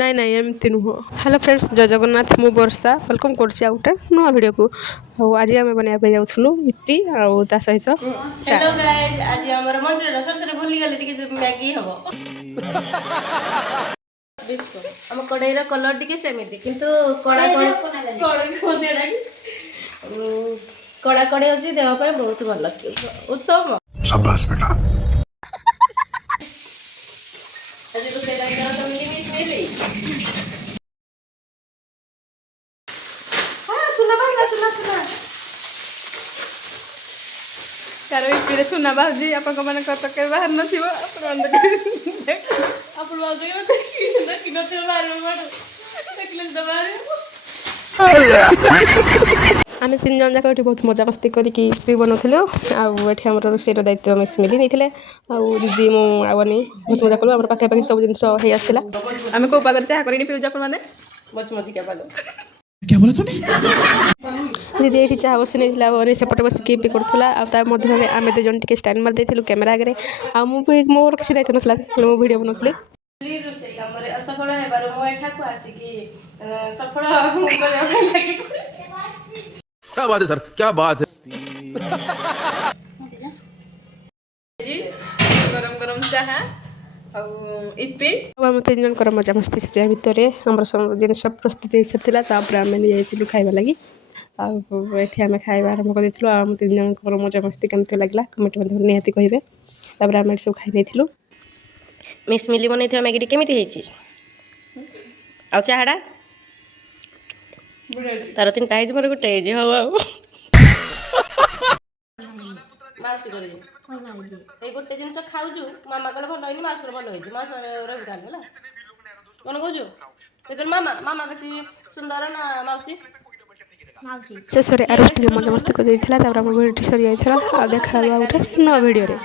ନାଇଁ ନାଇଁ ଏମିତି ନୁହଁ। ହ୍ୟାଲୋ ଫ୍ରେଣ୍ଡସ୍, ଜୟ ଜଗନ୍ନାଥ। ମୁଁ ବର୍ଷା ୱେଲକମ୍ କରୁଛି ଆଉ ଗୋଟେ ନୂଆ ଭିଡ଼ିଓକୁ। ଆଉ ଆଜି ଆମେ ବନେଇବା ପାଇଁ ଯାଉଥିଲୁ ଇପି ଆଉ ତା ସହିତ ହ୍ୟାଲୋ ଗାଇସ୍, ଆଜି ଆମର ମଞ୍ଚୁରିଆନ ସରି ଭୁଲିଗଲି ଟିକେ ମ୍ୟାଗି ହବ। ଆମ କଡ଼େଇର କଲର ଟିକେ ସେମିତି, କିନ୍ତୁ କଳା କଡ଼ାକଡ଼ି ଅଛି ଦେହ ପାଇଁ ବହୁତ ଭଲ। ଉତ୍ତମ। शाबाश बेटा। ଆଜି ରୋଷେଇ ତାରିଖ ତ ମିଳିମିଶି ତାର ଇପିରେ ସୁନା ବାହାରୁଛି। ଆପଣଙ୍କ ମାନଙ୍କର ତ କେବେ ବାହାରି ନଥିବ। ଆପଣ ଆମେ ତିନି ଜଣ ଯାକ ଏଠି ବହୁତ ମଜାମସ୍ତି କରିକି ଇପି ବନାଉଥିଲୁ। ଆଉ ଏଠି ଆମର ରୋଷେଇର ଦାୟିତ୍ୱ ମିସ୍ ମିଲି ନେଇଥିଲେ। ଆଉ ଦିଦି ମୁଁ ଆଉ ଆନି ବହୁତ ମଜା କଲୁ। ଆମର ପାଖାପାଖି ସବୁ ଜିନିଷ ହେଇ ଆସିଥିଲା। ଆମେ କେଉଁ ପାଗରେ ଚାହା କରିକି ପିଉଛୁ ଆପଣମାନେ? ମଚମଚିକା ପାଗ। क्या बोला तूने? ଦିଦି ଏଇଠି ଚାହା ବସି ନେଇଥିଲା ଆଉ ଅନି ସେପଟେ ବସିକି ଇପି କରୁଥିଲା। ଆଉ ତା ମଧ୍ୟରେ ଆମେ ଦୁଇ ଜଣ ଟିକେ ଷ୍ଟାଣ୍ଡ ମାରି ଦେଇଥିଲୁ କ୍ୟାମେରା ଆଗରେ। ଆଉ ମୁଁ ବି ମୋର କିଛି ଦାୟିତ୍ୱ ନଥିଲା, ମୁଁ ଭିଡ଼ିଓ ବନଉଥିଲି। ରୋଷେଇ କାମରେ ଅସଫଳ ହେବାରୁ ମୁଁ ଏଠାକୁ ଆସିକି ସଫଳ କରିବା ପାଇଁ ଲାଗି क्या बात है सर, क्या बात है। ଗରମ ଗରମ ଚାହା ଆଉ ଇପି ଆଉ ଆମ ତିନି ଜଣଙ୍କର ମଜାମସ୍ତି ସରିବା ଭିତରେ ଆମର ସବୁ ଜିନିଷ ପ୍ରସ୍ତୁତ ହେଇସାରିଥିଲା। ତାପରେ ଆମେ ନେଇଯାଇଥିଲୁ ଖାଇବା ଲାଗି। ଆଉ ଏଠି ଆମେ ଖାଇବା ଆରମ୍ଭ କରିଦେଇଥିଲୁ। ଆଉ ଆମ ତିନି ଜଣଙ୍କର ମଜାମସ୍ତି କେମିତି ଲାଗିଲା କମେଣ୍ଟ ମଧ୍ୟ ନିହାତି କହିବେ। ତାପରେ ଆମେ ଏଠି ସବୁ ଖାଇ ଦେଇଥିଲୁ। ମିସ୍ ମିଲି ବନେଇଥିବା ମ୍ୟାଗିଟି କେମିତି ହେଇଛି? ଆଉ ଚାହାଟା ତାର ତିନିଟା ହେଇଛି, ମୋର ଗୋଟେ ହେଇଛି। ହଉ ଆଉ ମାଉସୀ କରିବି ଏଇ ଗୋଟେ ଜିନିଷ ଖାଉଛୁ। ମାମା କହିଲେ ଭଲ ହେଇନି, ମାଉସୀ ଭଲ ହେଇଛି। ମାଉସୀ ରହିବି ତାହେଲେ ହେଲା। କଣ କହୁଛୁ? ମାମା ବେଶୀ ସୁନ୍ଦର ନା ମାଉସୀ? ଶେଷରେ ଆରୁଷ ଟିକେ ମଜାମସ୍ତି କରିଦେଇଥିଲା। ତାପରେ ଆମ ଭିଡ଼ିଓଟି ସରିଯାଇଥିଲା। ଆଉ ଦେଖା ହେବ ଆଉ ଗୋଟେ ନୂଆ ଭିଡ଼ିଓରେ।